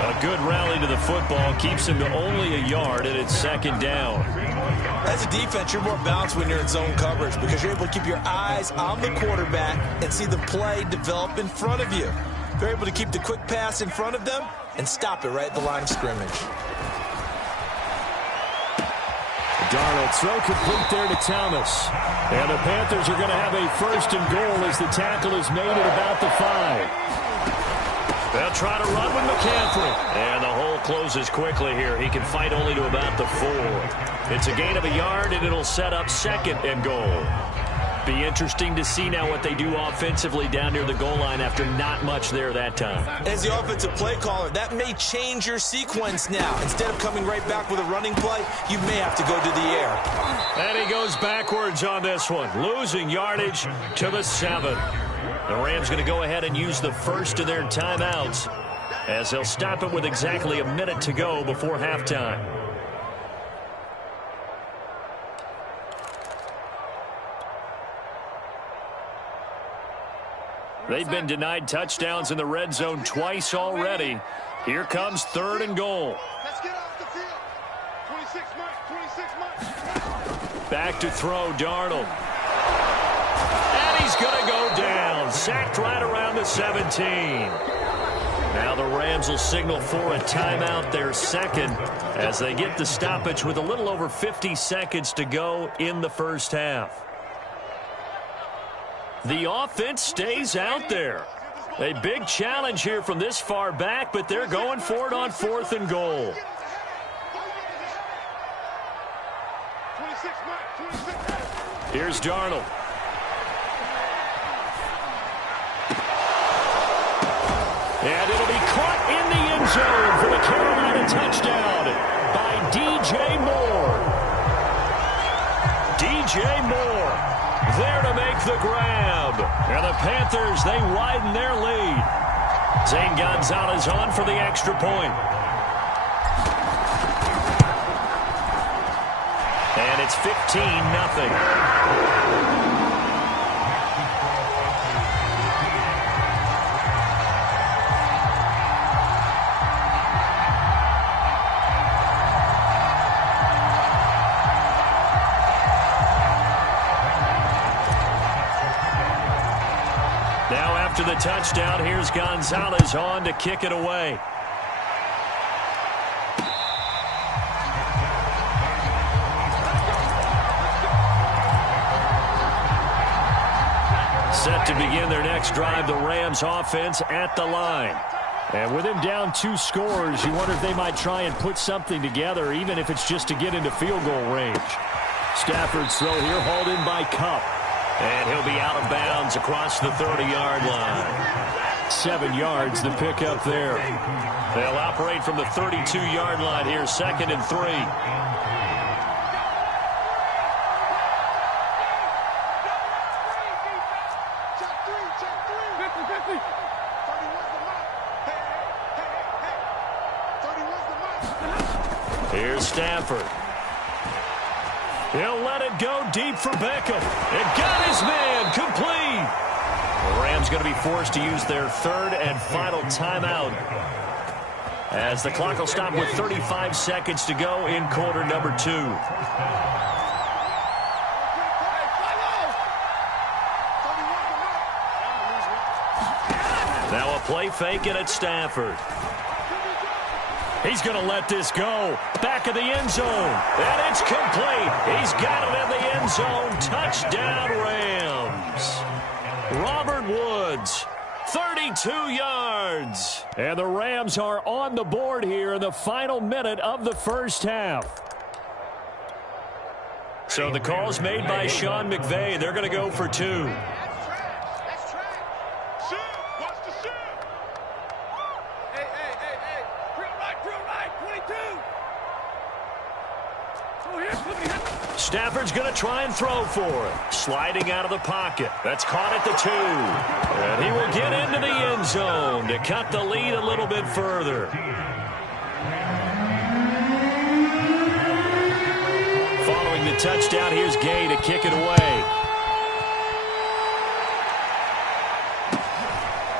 A good rally to the football keeps him to only a yard, and it's 2nd down. As a defense, you're more balanced when you're in zone coverage because you're able to keep your eyes on the quarterback and see the play develop in front of you. They're able to keep the quick pass in front of them and stop it right at the line of scrimmage. Darnold, throw complete there to Thomas. And the Panthers are going to have a first and goal as the tackle is made at about the 5. They'll try to run with McCaffrey. And the hole closes quickly here. He can fight only to about the 4. It's a gain of a yard, and it'll set up second and goal. Be interesting to see now what they do offensively down near the goal line after not much there that time. As the offensive play caller, that may change your sequence now. Instead of coming right back with a running play, you may have to go to the air. And he goes backwards on this one, losing yardage to the 7. The Rams going to go ahead and use the first of their timeouts as they'll stop it with exactly a minute to go before halftime. They've been denied touchdowns in the red zone twice already. Here comes 3rd and goal. Let's get off the field. 26 marks. Back to throw, Darnold. And he's going to go down. Sacked right around the 17. Now the Rams will signal for a timeout, their second, as they get the stoppage with a little over 50 seconds to go in the first half. The offense stays out there. A big challenge here from this far back, but they're going for it on 4th and goal. Here's Darnold. And it'll be caught in the end zone for the Carolina touchdown by DJ Moore. DJ Moore there to make the grab. And the Panthers, they widen their lead. Zane Gonzalez on for the extra point. And it's 15-0. After the touchdown, here's Gonzalez on to kick it away. Set to begin their next drive, the Rams offense at the line. And with him down 2 scores, you wonder if they might try and put something together, even if it's just to get into field goal range. Stafford's throw here hauled in by Kupp. And he'll be out of bounds across the 30-yard line. 7 yards the pick up there. They'll operate from the 32-yard line here, 2nd and 3. Here's Stafford. He'll let it go deep for Beckham. It got his man complete. The Rams going to be forced to use their 3rd and final timeout as the clock will stop with 35 seconds to go in quarter number 2. Now a play fake and it's Stafford. He's going to let this go. Back of the end zone. And it's complete. He's got it in the end zone. Touchdown, Rams. Robert Woods, 32 yards. And the Rams are on the board here in the final minute of the first half. So the call's made by Sean McVay. They're going to go for 2. Stafford's going to try and throw for it. Sliding out of the pocket. That's caught at the 2. And he will get into the end zone to cut the lead a little bit further. Following the touchdown, here's Gay to kick it away.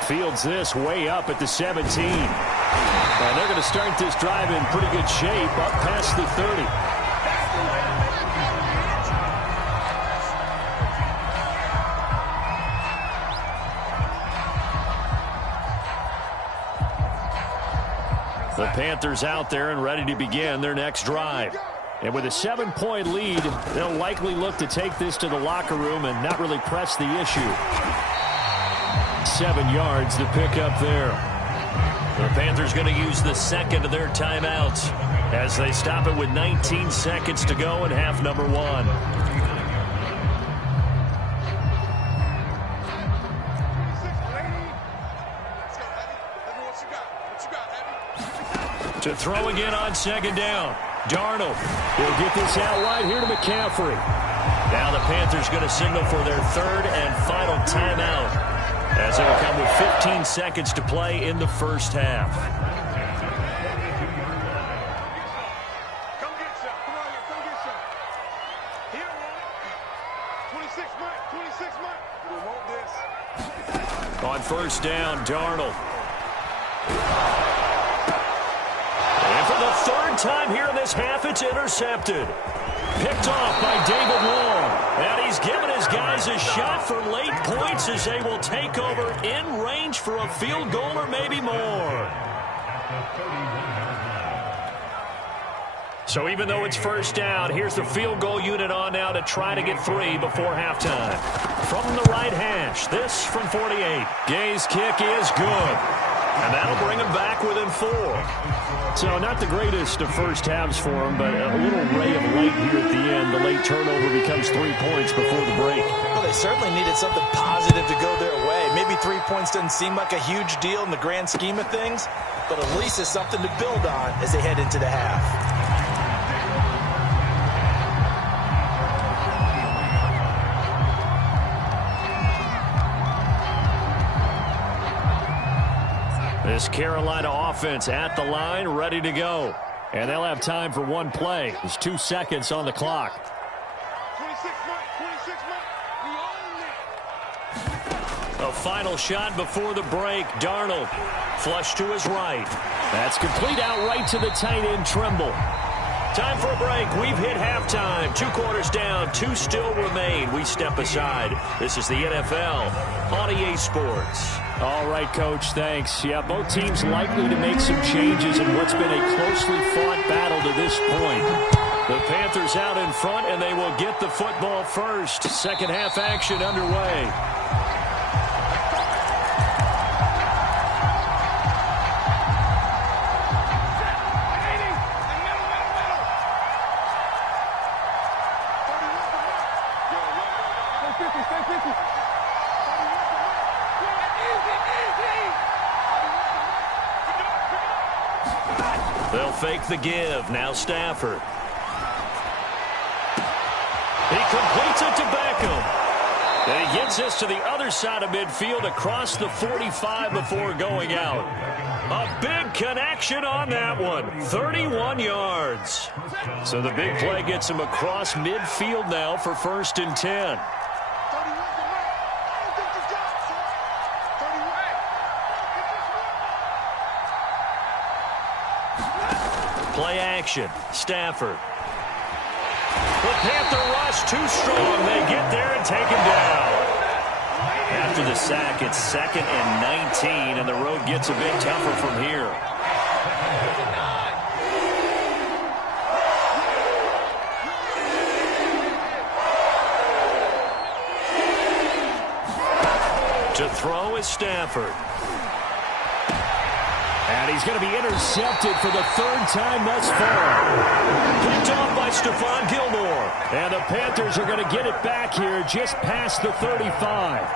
Fields this way up at the 17. And they're going to start this drive in pretty good shape up past the 30. The Panthers out there and ready to begin their next drive. And with a 7-point lead, they'll likely look to take this to the locker room and not really press the issue. 7 yards to pick up there. The Panthers going to use the second of their timeouts as they stop it with 19 seconds to go in half number 1. To throw again on second down. Darnold will get this out wide here to McCaffrey. Now the Panthers going to signal for their third and final timeout as they will come with 15 seconds to play in the first half. Come get some. Come on here. Come get some. He don't want it. 26 Mike. 26 Mike. We want this. On first down, Darnold. And for the third time here in this half, it's intercepted. Picked off by David Long. And he's given his guys a shot for late points as they will take over in range for a field goal or maybe more. So even though it's first down, here's the field goal unit on now to try to get 3 before halftime. From the right hash, this from 48. Gay's kick is good. And that'll bring him back within 4. So not the greatest of first halves for him, but a little ray of light here at the end. The late turnover becomes 3 points before the break. Well, they certainly needed something positive to go their way. Maybe 3 points doesn't seem like a huge deal in the grand scheme of things, but at least it's something to build on as they head into the half. This Carolina offense at the line, ready to go. And they'll have time for one play. There's 2 seconds on the clock. 26 Mike. 26 Mike. We own it. A final shot before the break. Darnold flush to his right. That's complete out right to the tight end, Trimble. Time for a break. We've hit halftime. 2 quarters down. 2 still remain. We step aside. This is the NFL on EA Sports. All right, Coach, thanks. Yeah, both teams likely to make some changes in what's been a closely fought battle to this point. The Panthers out in front, and they will get the football first. Second half action underway. They'll fake the give. Now Stafford. He completes it to Beckham. And he gets this to the other side of midfield across the 45 before going out. A big connection on that one. 31 yards. So the big play gets him across midfield now for 1st and 10. Play action. Stafford. The Panther rush too strong. They get there and take him down. After the sack, it's 2nd and 19, and the road gets a bit tougher from here. To throw is Stafford. And he's going to be intercepted for the 3rd time thus far. Picked off by Stephon Gilmore. And the Panthers are going to get it back here just past the 35.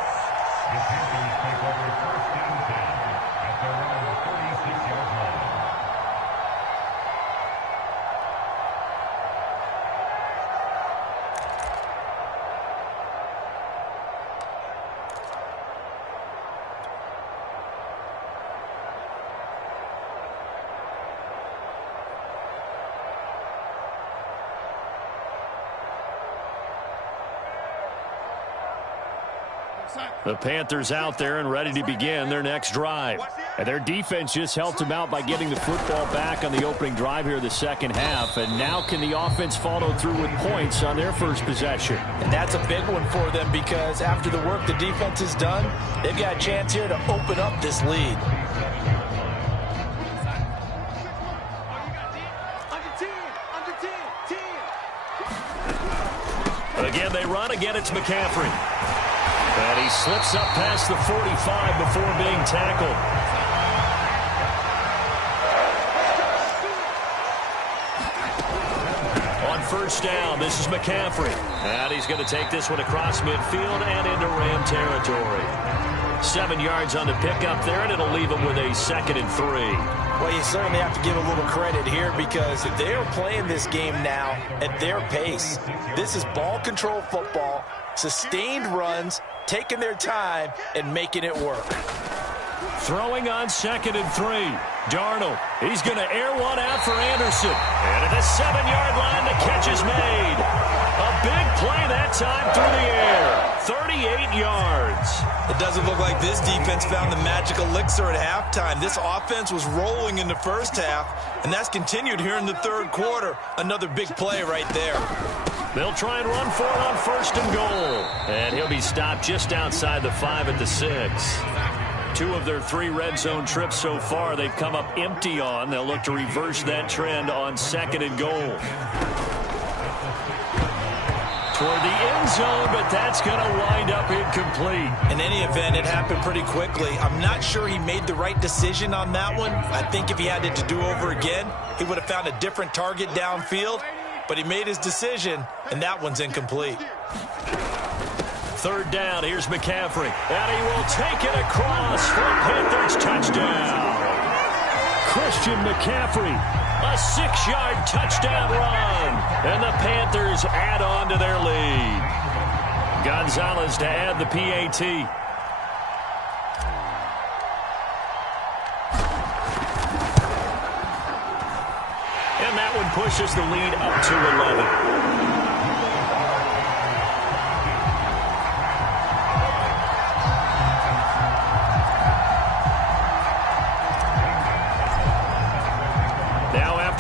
The Panthers out there and ready to begin their next drive. And their defense just helped them out by getting the football back on the opening drive here the second half. And now can the offense follow through with points on their first possession? And that's a big one for them because after the work the defense has done, they've got a chance here to open up this lead. Under 10, 10. Again, they run. Again, it's McCaffrey. And he slips up past the 45 before being tackled. On first down, this is McCaffrey. And he's going to take this one across midfield and into Ram territory. 7 yards on the pickup there, and it'll leave him with a 2nd and 3. Well, you certainly have to give a little credit here because they are playing this game now at their pace. This is ball control football, sustained runs, taking their time, and making it work. Throwing on 2nd and 3. Darnold, he's going to air one out for Anderson. And at the 7-yard line, the catch is made. A big play that time through the air. 38 yards. It doesn't look like this defense found the magic elixir at halftime. This offense was rolling in the first half, and that's continued here in the third quarter. Another big play right there. They'll try and run for it on 1st and goal. And he'll be stopped just outside the 5 at the 6. 2 of their 3 red zone trips so far they've come up empty on. They'll look to reverse that trend on 2nd and goal. Toward the end zone, but that's going to wind up incomplete. In any event, it happened pretty quickly. I'm not sure he made the right decision on that one. I think if he had it to do over again, he would have found a different target downfield. But he made his decision, and that one's incomplete. 3rd down, here's McCaffrey. And he will take it across for a Panthers touchdown. Christian McCaffrey, a 6-yard touchdown run. And the Panthers add on to their lead. Gonzalez to add the PAT. And that one pushes the lead up to 11.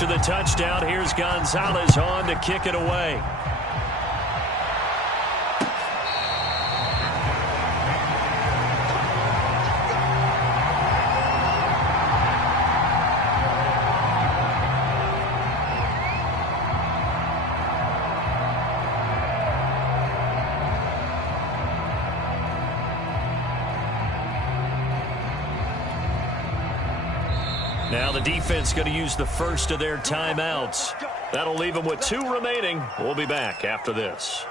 After the touchdown, here's Gonzalez on to kick it away. Now the defense going to use the first of their timeouts. That'll leave them with 2 remaining. We'll be back after this.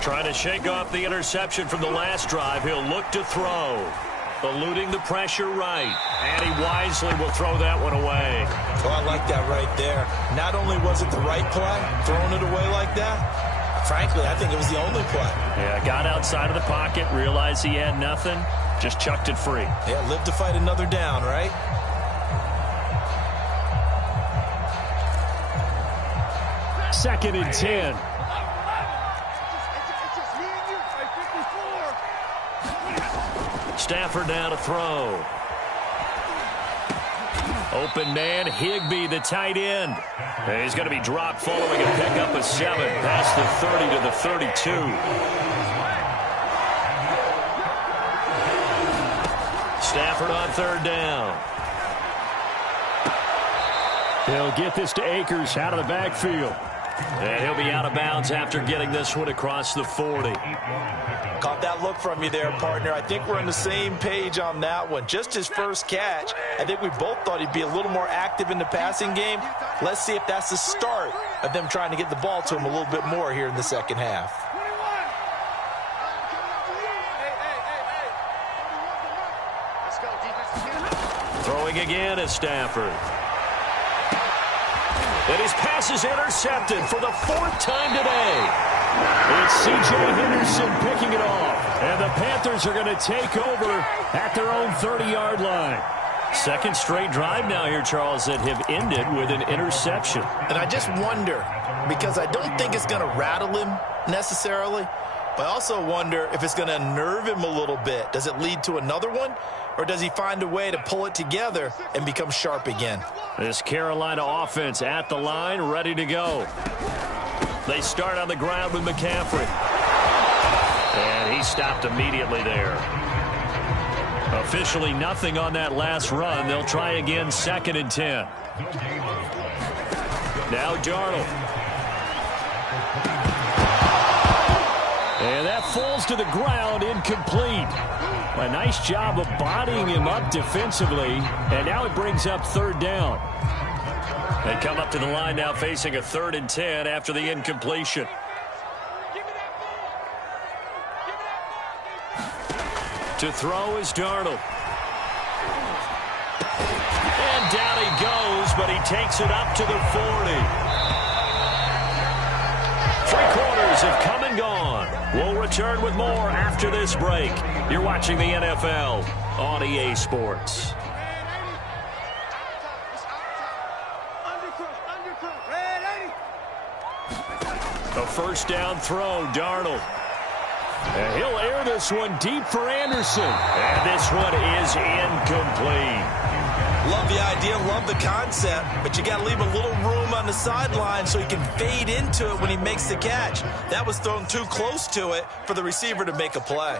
Trying to shake off the interception from the last drive. He'll look to throw. Eluding the pressure right. And he wisely will throw that one away. Well, I like that right there. Not only was it the right play, throwing it away like that, frankly, I think it was the only play. Yeah, got outside of the pocket, realized he had nothing, just chucked it free. Yeah, live to fight another down, right? Second and 10. Stafford now to throw. Open man, Higbee, the tight end. And he's going to be dropped following a pickup of 7 past the 30 to the 32. Stafford on 3rd down. He'll get this to Akers out of the backfield. And he'll be out of bounds after getting this one across the 40. Caught that look from you there, partner. I think we're on the same page on that one. Just his first catch. I think we both thought he'd be a little more active in the passing game. Let's see if that's the start of them trying to get the ball to him a little bit more here in the second half. Throwing again is Stafford. And his pass is intercepted for the 4th time today. It's C.J. Henderson picking it off. And the Panthers are going to take over at their own 30-yard line. Second straight drive now here, Charles, that have ended with an interception. And I just wonder, because I don't think it's going to rattle him necessarily, But I also wonder if it's going to unnerve him a little bit. Does it lead to another one? Or does he find a way to pull it together and become sharp again? This Carolina offense at the line, ready to go. They start on the ground with McCaffrey. And he stopped immediately there. Officially nothing on that last run. They'll try again, 2nd and 10. Now Darnold. And that falls to the ground, incomplete. A nice job of bodying him up defensively. And now it brings up 3rd down. They come up to the line now facing a 3rd and 10 after the incompletion. To throw is Darnold. And down he goes, but he takes it up to the 40. 3 quarters have come and gone. We'll return with more after this break. You're watching the NFL on EA Sports. A 1st down throw, Darnold. And he'll air this one deep for Anderson. And this one is incomplete. Love the idea, love the concept, but you got to leave a little room on the sideline so he can fade into it when he makes the catch. That was thrown too close to it for the receiver to make a play.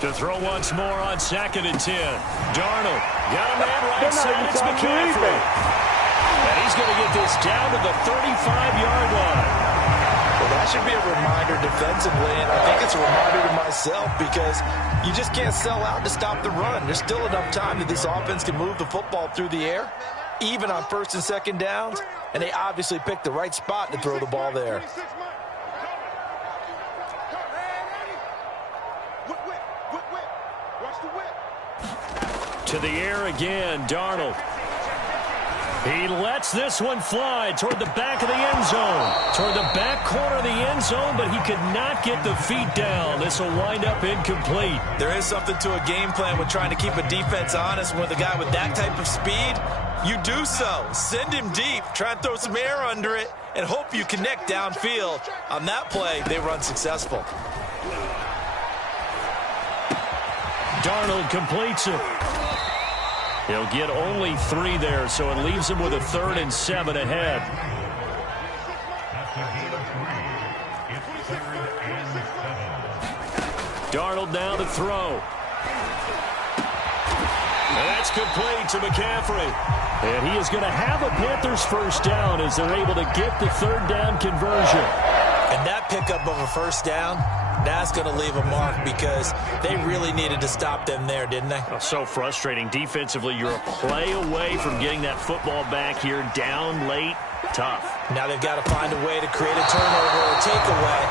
To throw once more on 2nd and 10. Darnold got a man right side. It's McCaffrey. And he's going to get this down to the 35-yard line. Well, that should be a reminder defensively, and I think it's a reminder to myself because you just can't sell out to stop the run. There's still enough time that this offense can move the football through the air, even on 1st and 2nd downs, and they obviously picked the right spot to throw the ball there. To the air again, Darnold. He lets this one fly toward the back of the end zone. Toward the back corner of the end zone, but he could not get the feet down. This will wind up incomplete. There is something to a game plan with trying to keep a defense honest. With a guy with that type of speed, you do so. Send him deep. Try and throw some air under it and hope you connect downfield. On that play, they run successful. Darnold completes it. He'll get only 3 there, so it leaves him with a 3rd and 7 ahead. Darnold now to throw. And that's complete to McCaffrey. And he is going to have a Panthers 1st down as they're able to get the 3rd down conversion. And that pickup of a 1st down, that's going to leave a mark because they really needed to stop them there, didn't they? Oh, so frustrating. Defensively, you're a play away from getting that football back here down late. Tough. Now they've got to find a way to create a turnover or a takeaway.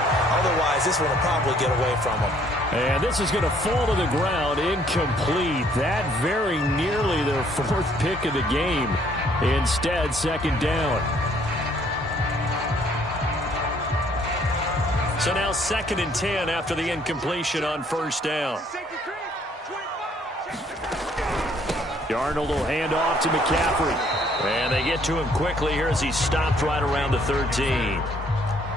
Otherwise, this one will probably get away from them. And this is going to fall to the ground, incomplete. That very nearly their 4th pick of the game. Instead, 2nd down. So now 2nd and 10 after the incompletion on 1st down. Darnold will hand off to McCaffrey. And they get to him quickly here as he's stopped right around the 13.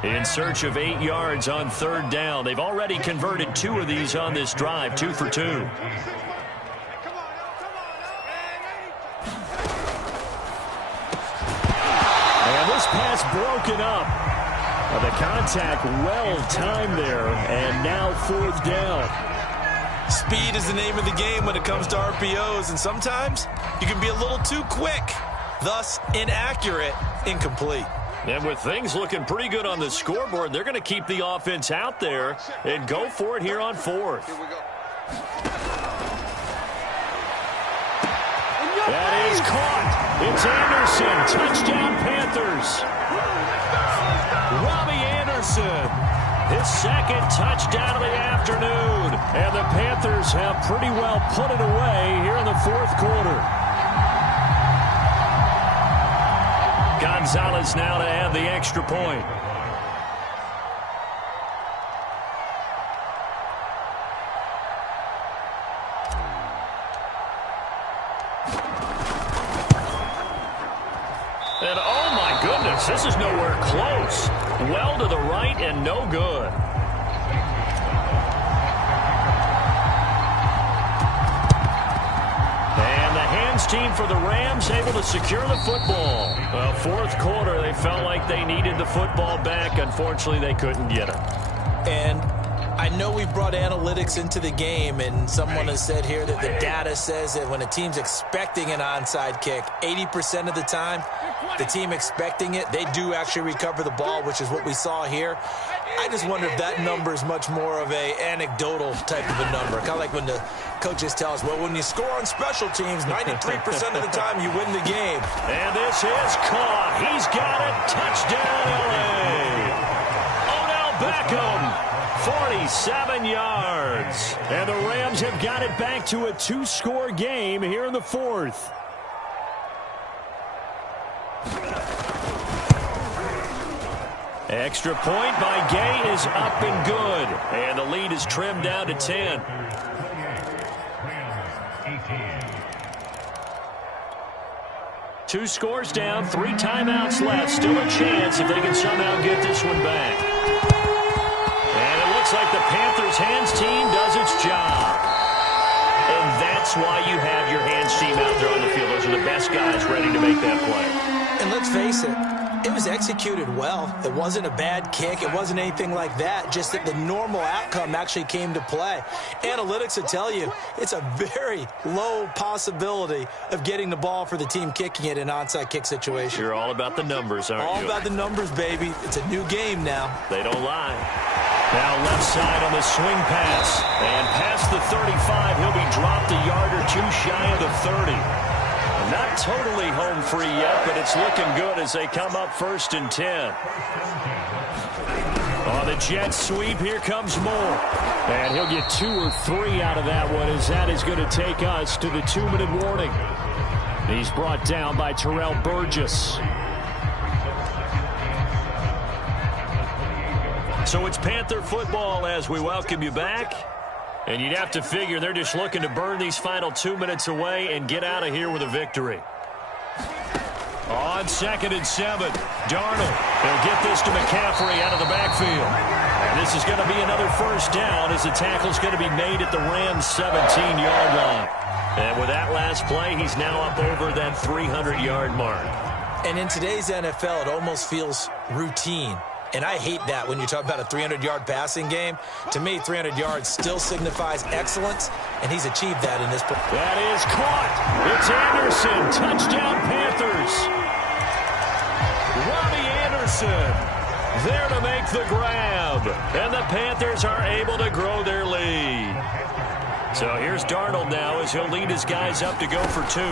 In search of 8 yards on 3rd down. They've already converted 2 of these on this drive, 2 for 2. And this pass broken up. The contact well timed there, and now 4th down. Speed is the name of the game when it comes to RPOs, and sometimes you can be a little too quick, thus inaccurate, incomplete. And with things looking pretty good on the scoreboard, they're going to keep the offense out there and go for it here on 4th. That is caught. It's Anderson. Touchdown, Panthers. Robbie Anderson, his 2nd touchdown of the afternoon. And the Panthers have pretty well put it away here in the 4th quarter. Gonzalez now to add the extra point. And oh my goodness, this is nowhere close. Well to the right and no good. And the hands team for the Rams able to secure the football. Well, fourth quarter, they felt like they needed the football back. Unfortunately, they couldn't get it. And I know we brought analytics into the game, and someone has said here that the data says that when a team's expecting an onside kick, 80% of the time, the team expecting it, they do actually recover the ball, which is what we saw here. I just wonder if that number is much more of a anecdotal type of a number. Kind of like when the coaches tell us, well, when you score on special teams, 93% of the time you win the game. And this is caught. He's got it. Touchdown, L.A. Odell Beckham. 47 yards. And the Rams have got it back to a two-score game here in the fourth. Extra point by Gay is up and good. And the lead is trimmed down to 10. Two scores down, 3 timeouts left. Still a chance if they can somehow get this one back. And it looks like the Panthers' hands team does its job. And that's why you have your hands team out there on the field. Those are the best guys ready to make that play. And let's face it, it was executed well. It wasn't a bad kick. It wasn't anything like that. Just that the normal outcome actually came to play. Analytics will tell you it's a very low possibility of getting the ball for the team kicking it in an onside kick situation. You're all about the numbers, aren't you? All about the numbers, baby. It's a new game now. They don't lie. Now left side on the swing pass. And past the 35, he'll be dropped a yard or two shy of the 30. Not totally home free yet, but it's looking good as they come up 1st and 10. On the jet sweep, here comes Moore. And he'll get 2 or 3 out of that one, as that is going to take us to the 2-minute warning. He's brought down by Terrell Burgess. So it's Panther football as we welcome you back. And you'd have to figure they're just looking to burn these final 2 minutes away and get out of here with a victory. On 2nd and 7, Darnold. He'll get this to McCaffrey out of the backfield. And this is going to be another first down as the tackle's going to be made at the Rams' 17-yard line. And with that last play, he's now up over that 300-yard mark. And in today's NFL, it almost feels routine. And I hate that when you talk about a 300-yard passing game. To me, 300 yards still signifies excellence, and he's achieved that in this. That is caught. It's Anderson. Touchdown, Panthers. Robbie Anderson there to make the grab. And the Panthers are able to grow their lead. So here's Darnold now as he'll lead his guys up to go for 2.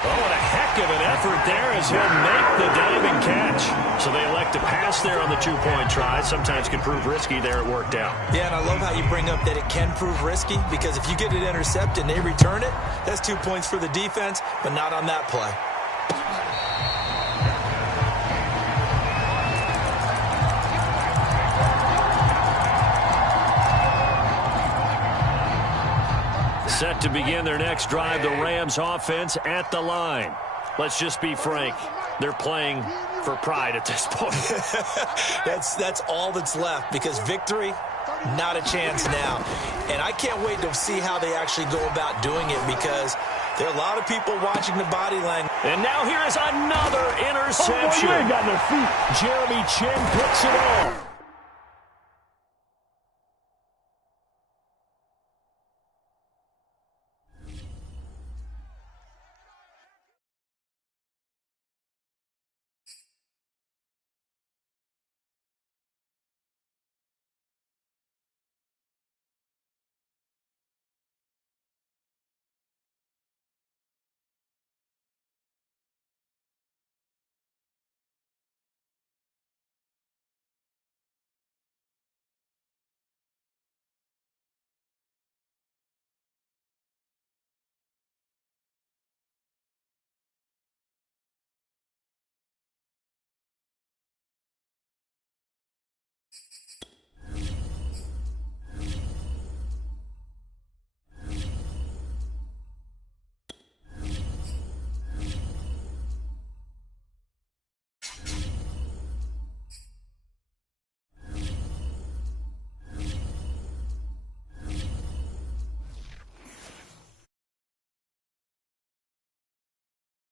Oh, what a heck of an effort there as he'll make the diving catch. So they elect to pass there on the 2-point try. Sometimes can prove risky. There it worked out. Yeah, and I love how you bring up that it can prove risky, because if you get it intercepted and they return it, that's 2 points for the defense, but not on that play. Set to begin their next drive, the Rams offense at the line. Let's just be frank. They're playing for pride at this point. That's all that's left, because victory, not a chance now. And I can't wait to see how they actually go about doing it, because there are a lot of people watching the body language. And now here is another interception. Oh, boy, you ain't got no feet. Jeremy Chin picks it off.